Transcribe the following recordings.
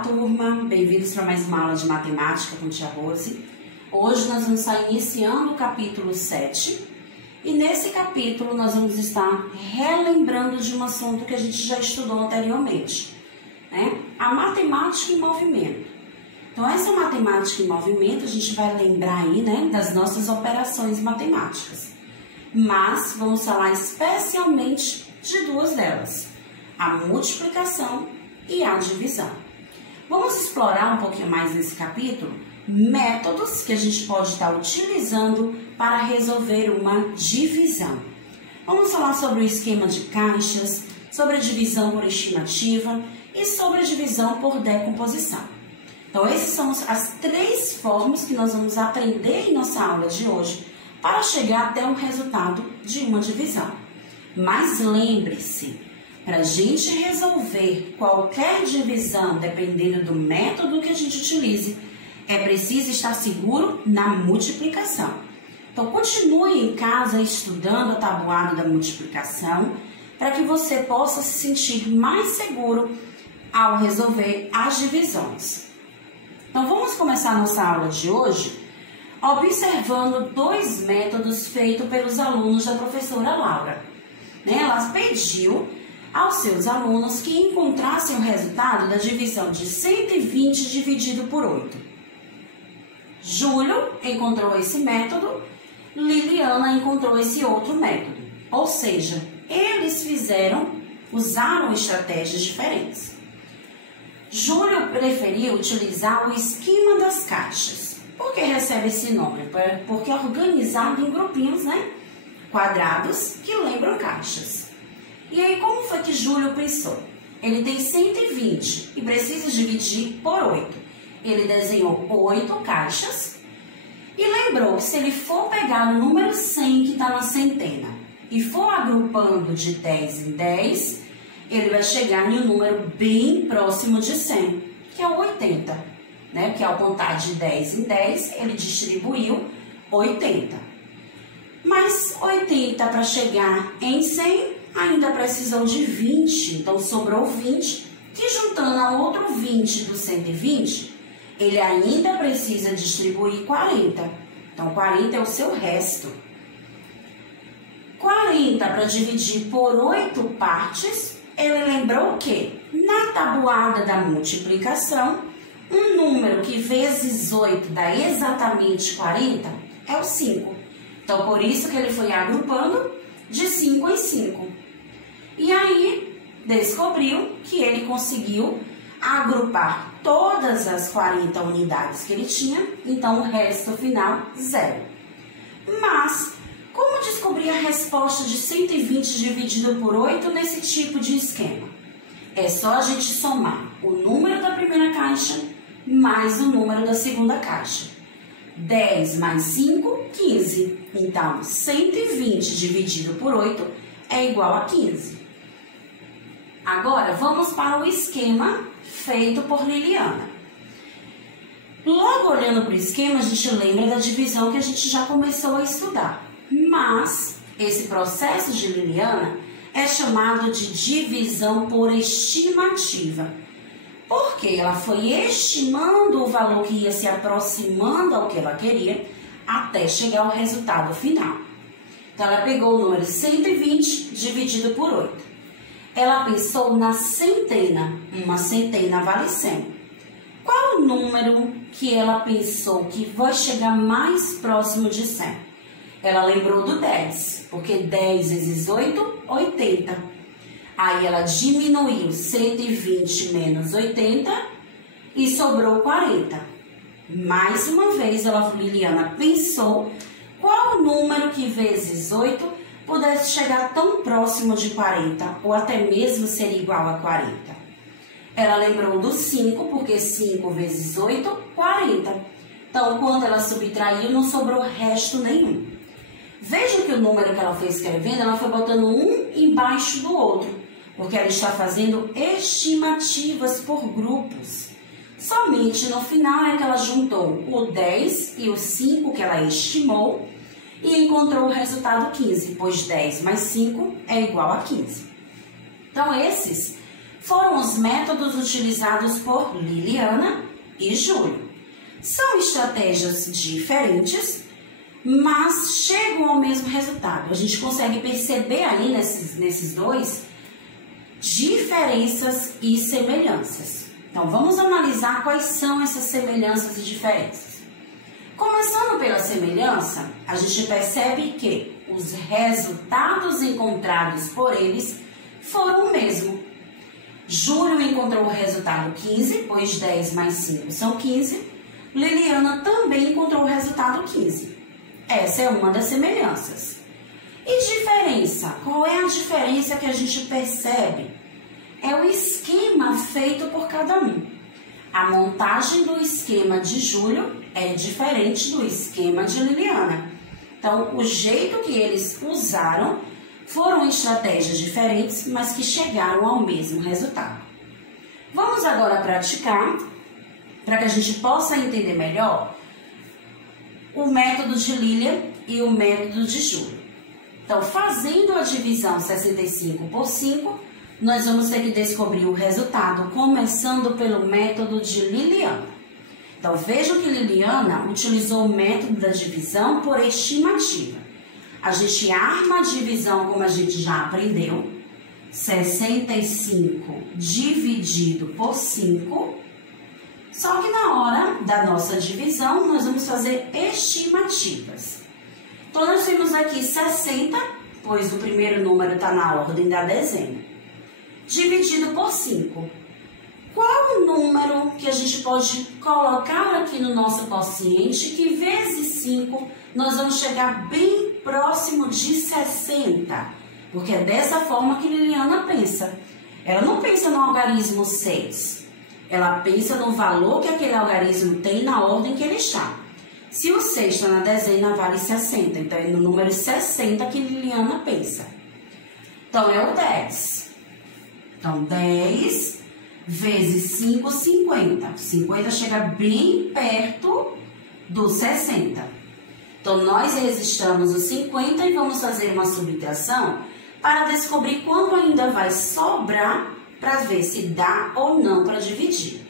Olá, turma! Bem-vindos para mais uma aula de matemática com Tia Rose. Hoje nós vamos estar iniciando o capítulo 7 e nesse capítulo nós vamos estar relembrando de um assunto que a gente já estudou anteriormente, né? A matemática em movimento. Então, essa matemática em movimento a gente vai lembrar aí, né, das nossas operações matemáticas. Mas vamos falar especialmente de duas delas, a multiplicação e a divisão. Vamos explorar um pouquinho mais nesse capítulo métodos que a gente pode estar utilizando para resolver uma divisão. Vamos falar sobre o esquema de caixas, sobre a divisão por estimativa e sobre a divisão por decomposição. Então, essas são as três formas que nós vamos aprender em nossa aula de hoje para chegar até um resultado de uma divisão. Mas lembre-se, para a gente resolver qualquer divisão, dependendo do método que a gente utilize, é preciso estar seguro na multiplicação. Então, continue em casa estudando a tabuada da multiplicação para que você possa se sentir mais seguro ao resolver as divisões. Então, vamos começar a nossa aula de hoje observando dois métodos feitos pelos alunos da professora Laura. Ela pediu aos seus alunos que encontrassem o resultado da divisão de 120 dividido por 8. Júlio encontrou esse método, Liliana encontrou esse outro método. Ou seja, eles usaram estratégias diferentes. Júlio preferiu utilizar o esquema das caixas. Por que recebe esse nome? Porque é organizado em grupinhos, né? Quadrados que lembram caixas. E aí, como foi que Júlio pensou? Ele tem 120 e precisa dividir por 8. Ele desenhou 8 caixas e lembrou que se ele for pegar o número 100 que está na centena e for agrupando de 10 em 10, ele vai chegar em um número bem próximo de 100, que é o 80. Né? Que ao contar de 10 em 10, ele distribuiu 80. Mas 80 para chegar em 100 ainda precisou de 20, então sobrou 20, que juntando a outro 20 do 120, ele ainda precisa distribuir 40. Então, 40 é o seu resto. 40 para dividir por 8 partes, ele lembrou que na tabuada da multiplicação, um número que vezes 8 dá exatamente 40 é o 5. Então, por isso que ele foi agrupando de 5 em 5. E aí, descobriu que ele conseguiu agrupar todas as 40 unidades que ele tinha, então o resto final, 0. Mas, como descobrir a resposta de 120 dividido por 8 nesse tipo de esquema? É só a gente somar o número da primeira caixa mais o número da segunda caixa. 10 mais 5, 15. Então, 120 dividido por 8 é igual a 15. Agora, vamos para o esquema feito por Liliana. Logo olhando para o esquema, a gente lembra da divisão que a gente já começou a estudar. Mas, esse processo de Liliana é chamado de divisão por estimativa. Porque ela foi estimando o valor que ia se aproximando ao que ela queria até chegar ao resultado final. Então, ela pegou o número 120 dividido por 8. Ela pensou na centena. Uma centena vale 100. Qual o número que ela pensou que vai chegar mais próximo de 100? Ela lembrou do 10, porque 10 vezes 8, 80. Aí ela diminuiu 120 menos 80 e sobrou 40. Mais uma vez, Liliana pensou qual o número que vezes 8 pudesse chegar tão próximo de 40 ou até mesmo ser igual a 40. Ela lembrou do 5, porque 5 vezes 8, 40. Então, quando ela subtraiu, não sobrou resto nenhum. Veja que o número que ela foi escrevendo, ela foi botando um embaixo do outro, porque ela está fazendo estimativas por grupos. Somente no final é que ela juntou o 10 e o 5 que ela estimou e encontrou o resultado 15, pois 10 mais 5 é igual a 15. Então, esses foram os métodos utilizados por Liliana e Júlio. São estratégias diferentes, mas chegam ao mesmo resultado. A gente consegue perceber aí nesses dois diferenças e semelhanças. Então, vamos analisar quais são essas semelhanças e diferenças. Começando pela semelhança, a gente percebe que os resultados encontrados por eles foram o mesmo. Júlio encontrou o resultado 15, pois 10 mais 5 são 15. Liliana também encontrou o resultado 15. Essa é uma das semelhanças. E diferença? Qual é a diferença que a gente percebe? É o esquema feito por cada um. A montagem do esquema de Júlio é diferente do esquema de Liliana. Então, o jeito que eles usaram foram estratégias diferentes, mas que chegaram ao mesmo resultado. Vamos agora praticar, para que a gente possa entender melhor, o método de Lilian e o método de Júlio. Então, fazendo a divisão 65 por 5, nós vamos ter que descobrir o resultado, começando pelo método de Liliana. Então, vejam que Liliana utilizou o método da divisão por estimativa. A gente arma a divisão como a gente já aprendeu, 65 dividido por 5, só que na hora da nossa divisão, nós vamos fazer estimativas. Então, nós temos aqui 60, pois o primeiro número está na ordem da dezena, dividido por 5. Qual o número que a gente pode colocar aqui no nosso quociente que vezes 5 nós vamos chegar bem próximo de 60? Porque é dessa forma que Liliana pensa. Ela não pensa no algarismo 6. Ela pensa no valor que aquele algarismo tem na ordem que ele está. Se o 6 está na dezena, vale 60. Então, é no número 60 que Liliana pensa. Então, é o 10. Então, 10 vezes 5, 50. 50 chega bem perto do 60. Então, nós registramos os 50 e vamos fazer uma subtração para descobrir quanto ainda vai sobrar para ver se dá ou não para dividir.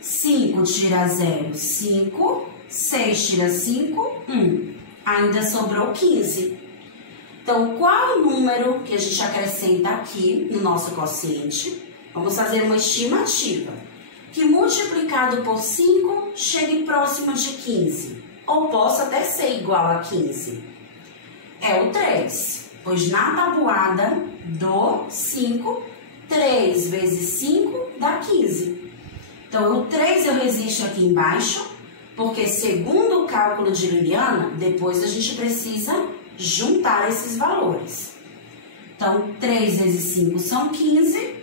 5 tira 0, 5. 6 tira 5, 1. Ainda sobrou 15. Então, qual o número que a gente acrescenta aqui no nosso quociente? Vamos fazer uma estimativa, que multiplicado por 5 chegue próximo de 15, ou possa até ser igual a 15. É o 3, pois na tabuada do 5, 3 vezes 5 dá 15. Então, o 3 eu registro aqui embaixo, porque segundo o cálculo de Liliana, depois a gente precisa juntar esses valores. Então, 3 vezes 5 são 15.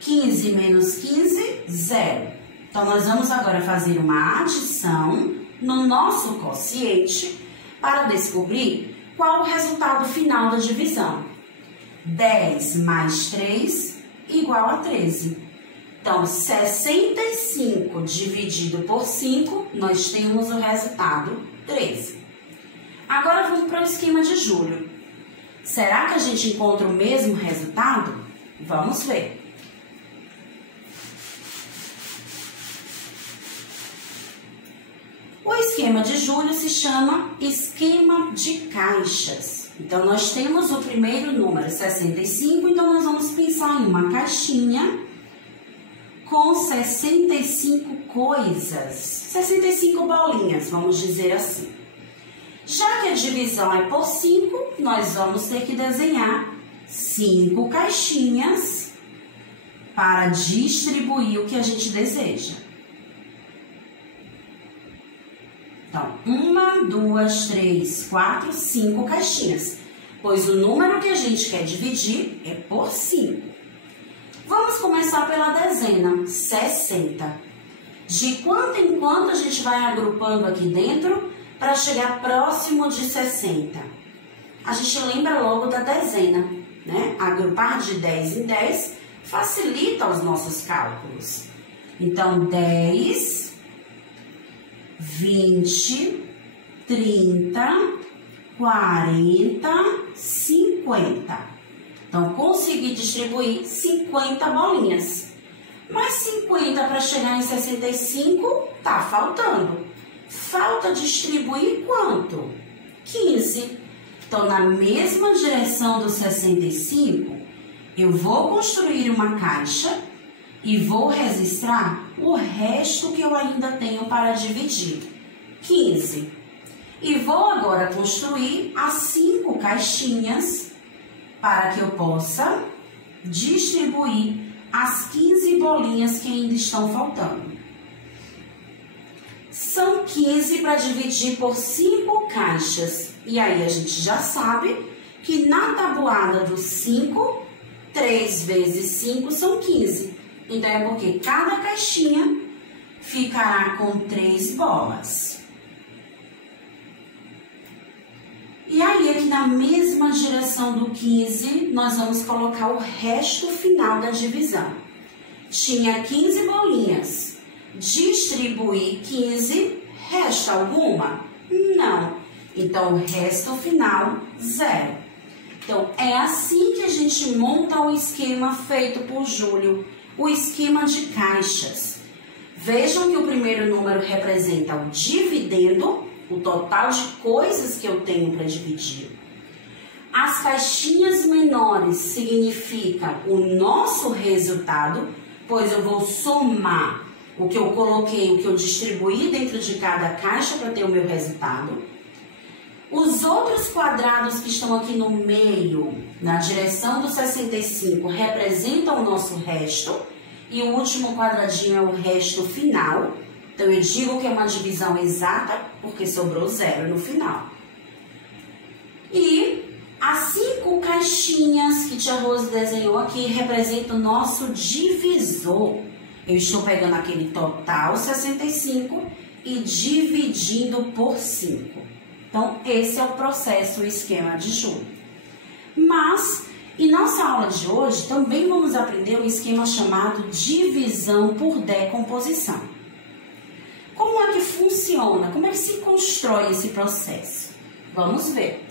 15 menos 15, 0. Então, nós vamos agora fazer uma adição no nosso quociente para descobrir qual o resultado final da divisão. 10 mais 3 igual a 13. Então, 65 dividido por 5, nós temos o resultado 13. Agora, vamos para o esquema de Júlio. Será que a gente encontra o mesmo resultado? Vamos ver. O esquema de Júlio se chama esquema de caixas. Então, nós temos o primeiro número, 65, então nós vamos pensar em uma caixinha com 65 coisas, 65 bolinhas, vamos dizer assim. Já que a divisão é por 5, nós vamos ter que desenhar 5 caixinhas para distribuir o que a gente deseja. Então, 1, 2, 3, 4, 5 caixinhas, pois o número que a gente quer dividir é por 5. Vamos começar pela dezena, 60. De quanto em quanto a gente vai agrupando aqui dentro para chegar próximo de 60? A gente lembra logo da dezena, né? Agrupar de 10 em 10 facilita os nossos cálculos. Então, 10, 20, 30, 40, 50. Então, consegui distribuir 50 bolinhas. Mas 50 para chegar em 65 tá faltando. Falta distribuir quanto? 15. Então, na mesma direção do 65, eu vou construir uma caixa e vou registrar o resto que eu ainda tenho para dividir, 15. E vou agora construir as 5 caixinhas para que eu possa distribuir as 15 bolinhas que ainda estão faltando. São 15 para dividir por 5 caixas. E aí a gente já sabe que na tabuada dos 5, 3 vezes 5 são 15. Então é porque cada caixinha ficará com 3 bolas. E aí aqui na mesma direção do 15, nós vamos colocar o resto final da divisão. Tinha 15 bolinhas. Distribuir 15, resta alguma? Não. Então, o resto final, 0. Então, é assim que a gente monta o esquema feito por Júlio, o esquema de caixas. Vejam que o primeiro número representa o dividendo, o total de coisas que eu tenho para dividir. As caixinhas menores significam o nosso resultado, pois eu vou somar o que eu coloquei, o que eu distribuí dentro de cada caixa para ter o meu resultado. Os outros quadrados que estão aqui no meio, na direção do 65, representam o nosso resto. E o último quadradinho é o resto final. Então, eu digo que é uma divisão exata, porque sobrou 0 no final. E as 5 caixinhas que Tia Rose desenhou aqui representam o nosso divisor. Eu estou pegando aquele total 65 e dividindo por 5. Então, esse é o processo, o esquema de Júlio. Mas, em nossa aula de hoje, também vamos aprender um esquema chamado divisão por decomposição. Como é que funciona? Como é que se constrói esse processo? Vamos ver.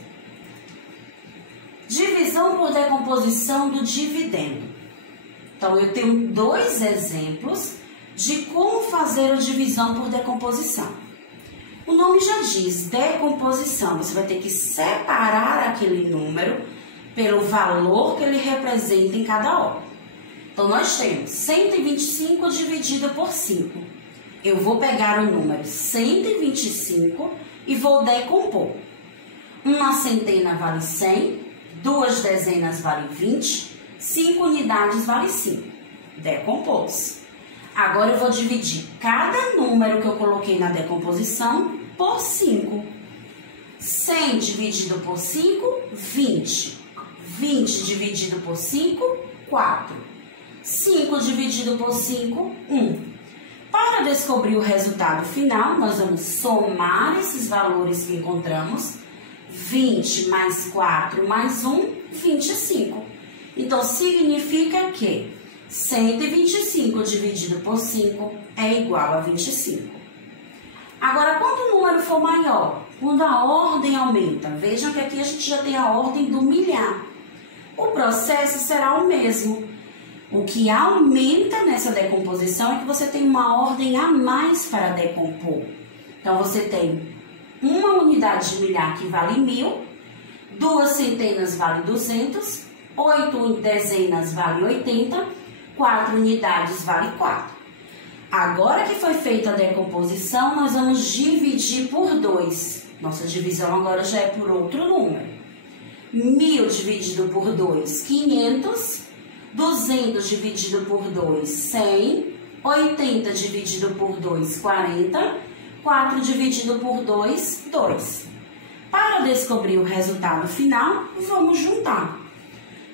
Divisão por decomposição do dividendo. Então, eu tenho 2 exemplos de como fazer a divisão por decomposição. O nome já diz, decomposição. Você vai ter que separar aquele número pelo valor que ele representa em cada hora. Então, nós temos 125 dividido por 5. Eu vou pegar o número 125 e vou decompor. Uma centena vale 100, 2 dezenas vale 20, 5 unidades vale 5. Decompôs. Agora eu vou dividir cada número que eu coloquei na decomposição por 5. 100 dividido por 5, 20. 20 dividido por 5, 4. 5 dividido por 5, 1. Para descobrir o resultado final, nós vamos somar esses valores que encontramos. 20 mais 4 mais 1, 25. Então, significa que 125 dividido por 5 é igual a 25. Agora, quando o número for maior, quando a ordem aumenta, vejam que aqui a gente já tem a ordem do milhar. O processo será o mesmo. O que aumenta nessa decomposição é que você tem uma ordem a mais para decompor. Então, você tem uma unidade de milhar que vale 1000, 2 centenas vale 200, 8 dezenas vale 80, 4 unidades vale 4. Agora que foi feita a decomposição, nós vamos dividir por 2. Nossa divisão agora já é por outro número. 1000 dividido por 2, 500. 200 dividido por 2, 100. 80 dividido por 2, 40. 4 dividido por 2, 2. Para descobrir o resultado final, vamos juntar.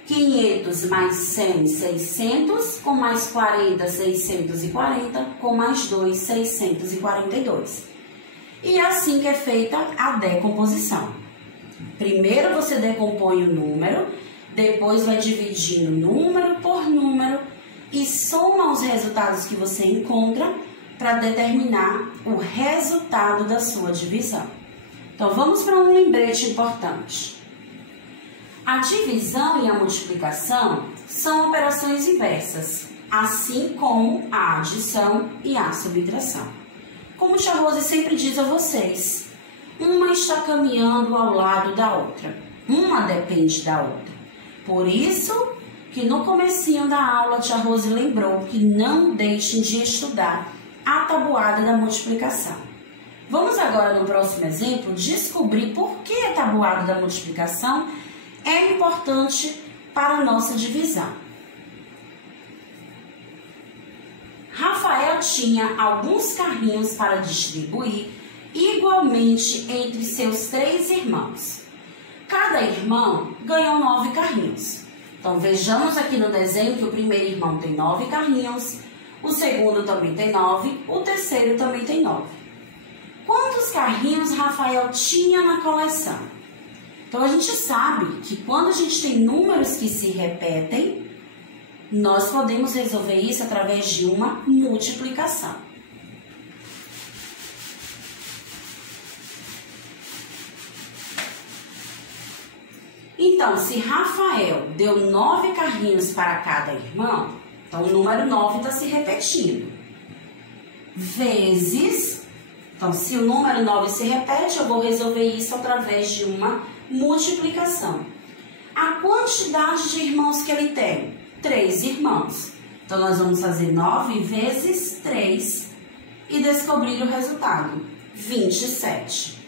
500 mais 100, 600, com mais 40, 640, com mais 2, 642. E é assim que é feita a decomposição. Primeiro você decompõe o número, depois vai dividindo número por número e soma os resultados que você encontra para determinar o resultado da sua divisão. Então, vamos para um lembrete importante. A divisão e a multiplicação são operações inversas, assim como a adição e a subtração. Como tia Rose sempre diz a vocês, uma está caminhando ao lado da outra, uma depende da outra. Por isso que no comecinho da aula tia Rose lembrou que não deixem de estudar a tabuada da multiplicação. Vamos agora no próximo exemplo descobrir por que a tabuada da multiplicação é importante para a nossa divisão. Rafael tinha alguns carrinhos para distribuir igualmente entre seus 3 irmãos. Cada irmão ganhou 9 carrinhos. Então vejamos aqui no desenho que o primeiro irmão tem 9 carrinhos, o segundo também tem 9, o terceiro também tem 9. Quantos carrinhos Rafael tinha na coleção? Então a gente sabe que quando a gente tem números que se repetem, nós podemos resolver isso através de uma multiplicação. Então, se Rafael deu 9 carrinhos para cada irmão, então o número 9 está se repetindo. Vezes, então se o número 9 se repete, eu vou resolver isso através de uma multiplicação. A quantidade de irmãos que ele tem? 3 irmãos. Então, nós vamos fazer 9 vezes 3 e descobrir o resultado, 27.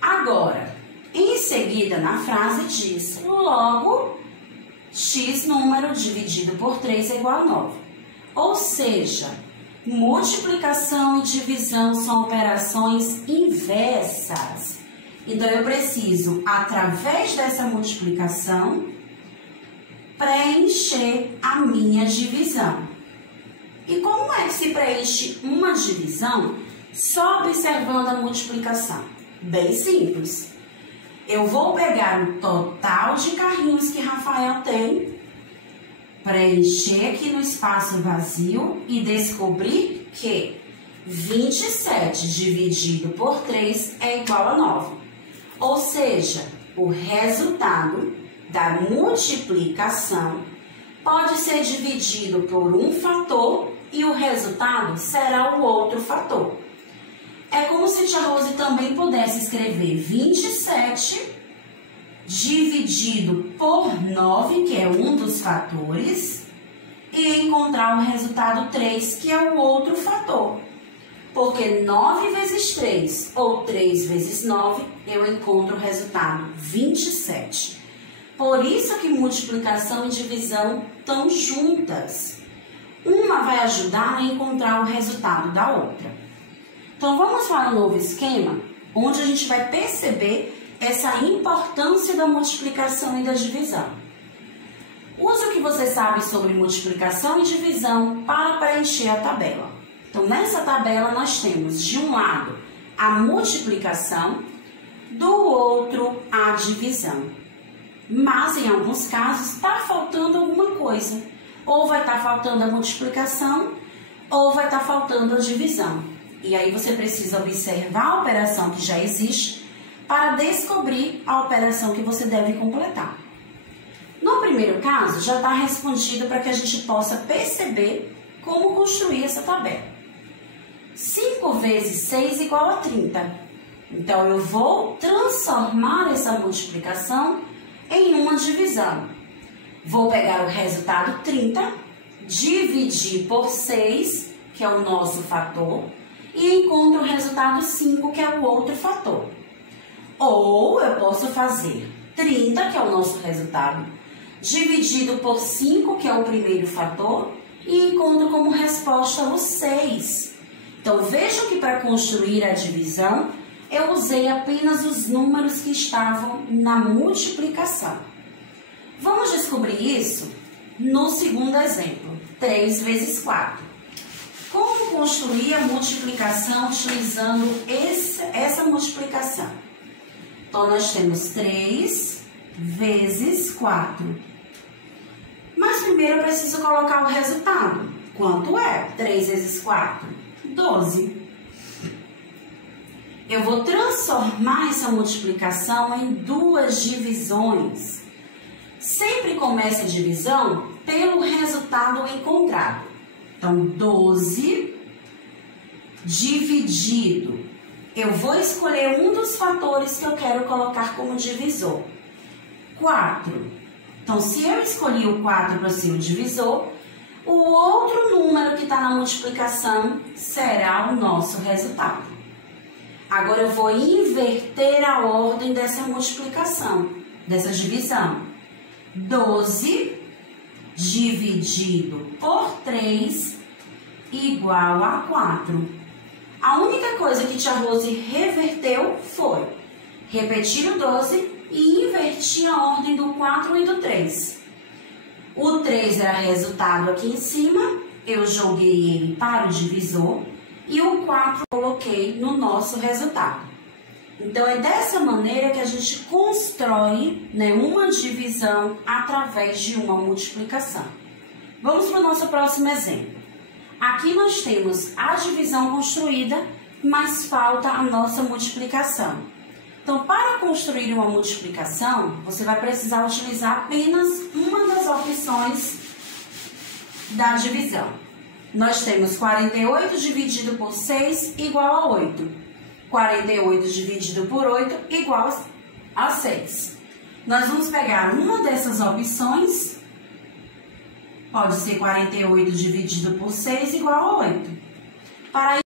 Agora, em seguida na frase diz, logo, x número dividido por 3 é igual a 9. Ou seja, multiplicação e divisão são operações inversas. Então, eu preciso, através dessa multiplicação, preencher a minha divisão. E como é que se preenche uma divisão só observando a multiplicação? Bem simples. Eu vou pegar o total de carrinhos que Rafael tem, preencher aqui no espaço vazio e descobrir que 27 dividido por 3 é igual a 9. Ou seja, o resultado da multiplicação pode ser dividido por um fator e o resultado será o outro fator. É como se tia Rose também pudesse escrever 27 dividido por 9, que é um dos fatores, e encontrar o resultado 3, que é o outro fator. Porque 9 vezes 3, ou 3 vezes 9, eu encontro o resultado 27. Por isso que multiplicação e divisão estão juntas. Uma vai ajudar a encontrar o resultado da outra. Então, vamos para um novo esquema, onde a gente vai perceber essa importância da multiplicação e da divisão. Use o que você sabe sobre multiplicação e divisão para preencher a tabela. Então, nessa tabela, nós temos, de um lado, a multiplicação, do outro, a divisão. Mas, em alguns casos, está faltando alguma coisa. Ou vai estar faltando a multiplicação, ou vai estar faltando a divisão. E aí, você precisa observar a operação que já existe para descobrir a operação que você deve completar. No primeiro caso, já está respondido para que a gente possa perceber como construir essa tabela. 5 vezes 6 igual a 30. Então, eu vou transformar essa multiplicação em uma divisão. Vou pegar o resultado 30, dividir por 6, que é o nosso fator, e encontro o resultado 5, que é o outro fator. Ou eu posso fazer 30, que é o nosso resultado, dividido por 5, que é o primeiro fator, e encontro como resposta o 6. Então, vejam que para construir a divisão, eu usei apenas os números que estavam na multiplicação. Vamos descobrir isso no segundo exemplo, 3 vezes 4. Como construir a multiplicação utilizando essa multiplicação? Então, nós temos 3 vezes 4. Mas primeiro eu preciso colocar o resultado. Quanto é 3 vezes 4? 12. Eu vou transformar essa multiplicação em duas divisões. Sempre começa a divisão pelo resultado encontrado. Então, 12 dividido. Eu vou escolher um dos fatores que eu quero colocar como divisor. 4. Então, se eu escolhi o 4 para ser o divisor, o outro número que está na multiplicação será o nosso resultado. Agora, eu vou inverter a ordem dessa multiplicação, dessa divisão. 12 dividido por 3 igual a 4. A única coisa que tia Rose reverteu foi repetir o 12 e invertir a ordem do 4 e do 3. O 3 era resultado aqui em cima, eu joguei ele para o divisor e o 4 coloquei no nosso resultado. Então, é dessa maneira que a gente constrói, né, uma divisão através de uma multiplicação. Vamos para o nosso próximo exemplo. Aqui nós temos a divisão construída, mas falta a nossa multiplicação. Então, para construir uma multiplicação, você vai precisar utilizar apenas uma das opções da divisão. Nós temos 48 dividido por 6 igual a 8. 48 dividido por 8 igual a 6. Nós vamos pegar uma dessas opções, pode ser 48 dividido por 6 igual a 8. Para